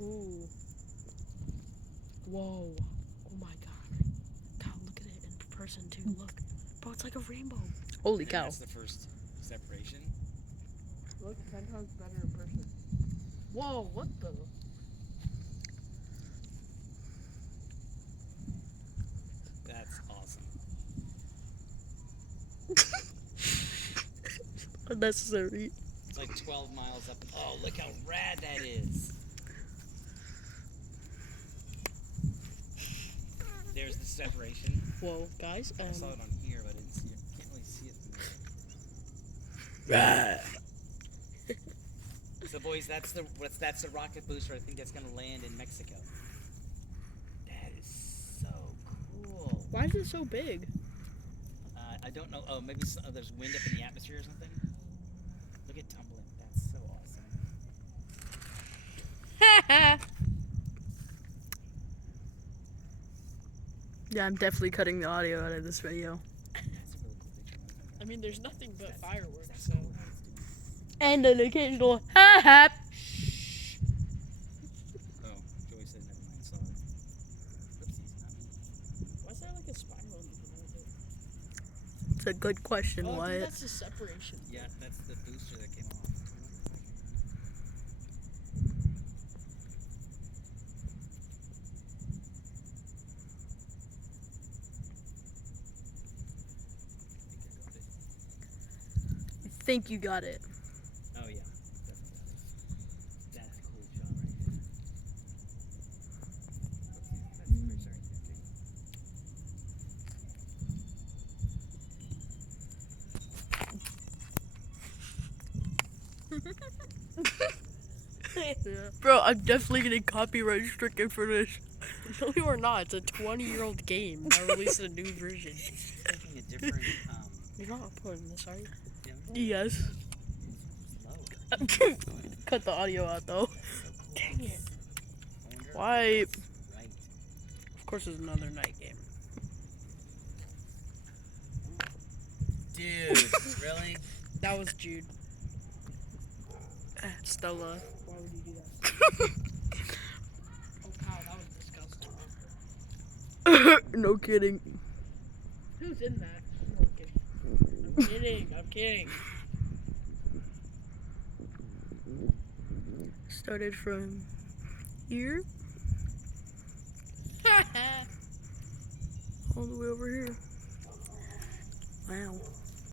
Ooh. Whoa. Oh my god. God, look at it in person too. Look. Bro, it's like a rainbow. Holy And cow. that's the first separation. Look 10 times better in person. Whoa, what the? That's awesome. Unnecessary. It's like 12 miles up. Oh, look how rad that is. There's the separation. Whoa, guys. I saw it on here, but I didn't see it. Can't really see it from there. So, boys, that's the rocket booster. I think that's gonna land in Mexico. That is so cool. Why is it so big? I don't know. Oh, maybe there's wind up in the atmosphere or something. Look at tumbling. That's so awesome. Yeah, I'm definitely cutting the audio out of this video. That's a really cool picture. I mean, there's nothing but That's- fireworks, that's so. cool how it's doing. And an occasional ha ha. Oh, Joey said never mind. Sorry. Oopsies, not me. Why is there like a spiral in the middle of it? It's a good question, Oh, I think Wyatt. that's the separation. Yeah, that's the booster that came off. I think you got it. Oh yeah, definitely got it. That's a cool shot right there. That's very sorry. Bro, I'm definitely getting copyright stricken for this. No, you are not. It's a 20-year-old game. I released a new version. Taking a different You're not uploading this, are you? yeah, Yes. slow. Cut the audio out, though. That's so cool. Dang it. I wonder if Why? that's right. Of course, there's another night game. Dude, really? That was Jude. Stella. Why would you do that? Oh, wow, that was disgusting. No kidding. Who's in that? I'm kidding. I'm kidding. Started from here all the way over here. Wow.